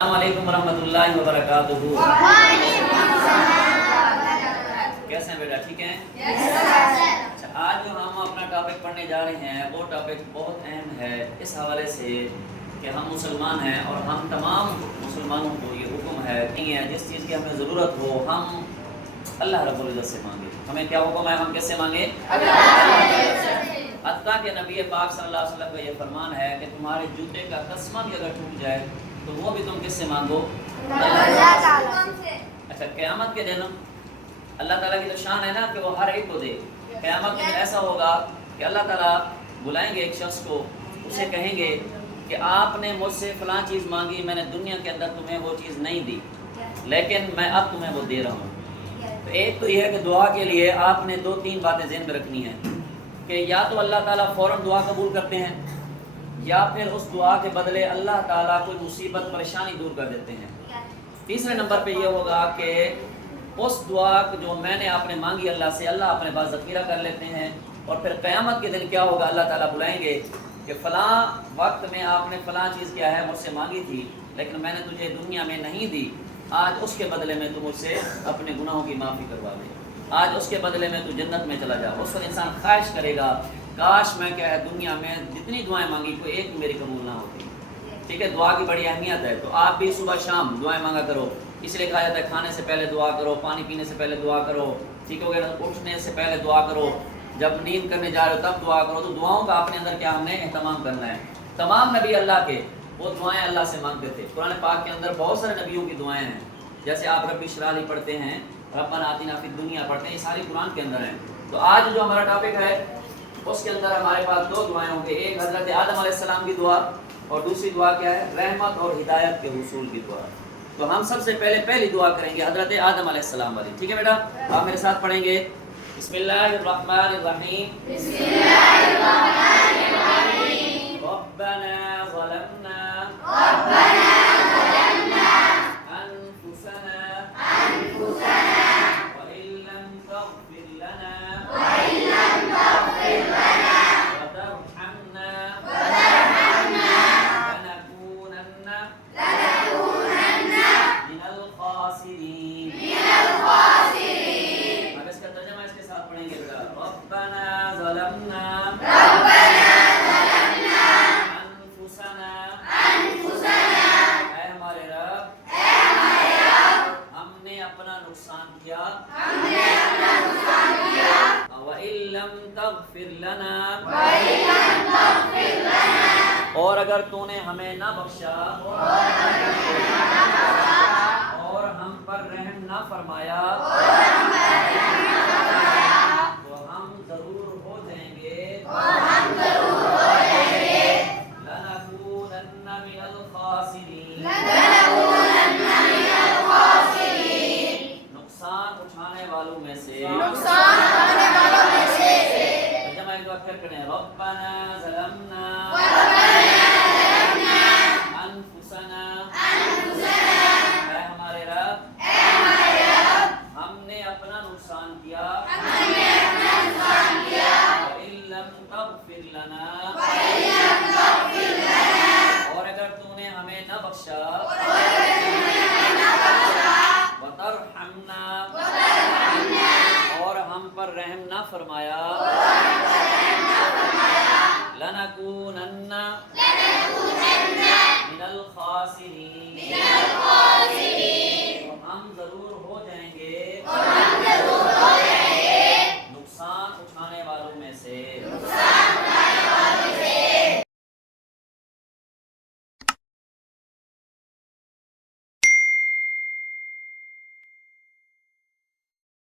السلام علیکم ورحمۃ اللہ وبرکاتہ۔ کیسے ہیں بیٹا، ٹھیک ہیں؟ اچھا، آج جو ہم اپنا ٹاپک پڑھنے جا رہے ہیں وہ ٹاپک بہت اہم ہے اس حوالے سے کہ ہم مسلمان ہیں اور ہم تمام مسلمانوں کو یہ حکم ہے نہیں ہے جس چیز کی ہمیں ضرورت ہو ہم اللہ رب العزت سے مانگے۔ ہمیں کیا حکم ہے؟ ہم کس سے مانگے؟ حتیٰ کہ نبی پاک صلی اللہ علیہ وسلم کا یہ فرمان ہے کہ تمہارے جوتے کا تسمہ بھی اگر ٹوٹ جائے تو وہ بھی تم کس سے مانگو؟ اللہ تعالیٰ سے۔ اچھا، قیامت کے دن اللہ تعالیٰ کی تو شان ہے نا کہ وہ ہر ایک کو دے۔ قیامت میں ایسا ہوگا کہ اللہ تعالیٰ بلائیں گے ایک شخص کو، اسے کہیں گے کہ آپ نے مجھ سے فلاں چیز مانگی، میں نے دنیا کے اندر تمہیں وہ چیز نہیں دی لیکن میں اب تمہیں وہ دے رہا ہوں۔ تو ایک تو یہ ہے کہ دعا کے لیے آپ نے دو تین باتیں ذہن میں رکھنی ہیں کہ یا تو اللہ تعالیٰ فوراً دعا قبول کرتے ہیں یا پھر اس دعا کے بدلے اللہ تعالیٰ کوئی مصیبت پریشانی دور کر دیتے ہیں۔ تیسرے نمبر پہ یہ ہوگا کہ اس دعا جو میں نے آپ نے مانگی اللہ سے، اللہ اپنے پاس ذخیرہ کر لیتے ہیں اور پھر قیامت کے دن کیا ہوگا، اللہ تعالیٰ بلائیں گے کہ فلاں وقت میں آپ نے فلاں چیز کیا ہے مجھ سے مانگی تھی لیکن میں نے تجھے دنیا میں نہیں دی، آج اس کے بدلے میں تو مجھ سے اپنے گناہوں کی معافی کروا دے، آج اس کے بدلے میں تو جنت میں چلا جا۔ اس وقت انسان خواہش کرے گا کاش میں کیا ہے دنیا میں جتنی دعائیں مانگی کوئی ایک میری قبول نہ ہوتی۔ ٹھیک ہے، دعا کی بڑی اہمیت ہے، تو آپ بھی صبح شام دعائیں مانگا کرو۔ اس لیے کہا جاتا ہے کھانے سے پہلے دعا کرو، پانی پینے سے پہلے دعا کرو، ٹھیک ہو گیا، اٹھنے سے پہلے دعا کرو، جب نیند کرنے جا رہے ہو تب دعا کرو۔ تو دعاؤں کا اپنے اندر کیا ہم نے اہتمام کرنا ہے۔ تمام نبی اللہ کے وہ دعائیں اللہ سے مانگتے تھے۔ قرآن پاک کے اندر بہت سارے نبیوں کی دعائیں ہیں، جیسے آپ رب اشرح لی پڑھتے ہیں، ربنا آتنا فی الدنیا پڑھتے ہیں، یہ ساری قرآن کے اندر ہیں۔ تو آج جو ہمارا ٹاپک ہے اس کے اندر ہمارے پاس دو دعائیں ہوں گے، ایک حضرت آدم علیہ السلام کی دعا اور دوسری دعا کیا ہے، رحمت اور ہدایت کے حصول کی دعا۔ تو ہم سب سے پہلی دعا کریں گے حضرت آدم علیہ السلام والی، ٹھیک ہے بیٹا؟ آپ میرے ساتھ پڑھیں گے، بسم اللہ الرحمن الرحیم، بسم اللہ الرحمن الرحیم، ربنا ظلمنا اور اگر تو نے ہمیں نہ بخشا اور ہم پر رحم نہ فرمایا تو ہم ضرور ہو جائیں گے لنکونن من الخاسرین، نقصان اٹھانے والوں میں سے۔ جمع ایک بار پھر کریں، ربنا ظلمنا انفسنا، اے ہمارے رب ہم نے اپنا نقصان کیا، وَإِن لَّمْ تَغْفِرْ لَنَا، اور اگر تو نے ہمیں نہ بخشا، وَتَرْحَمْنَا، اور ہم پر رحم نہ فرمایا، لَنَكُونَنَّ مِنَ الْخَاسِرِينَ، تو ہم ضرور ہو جائیں گے نقصان اٹھانے والوں میں سے۔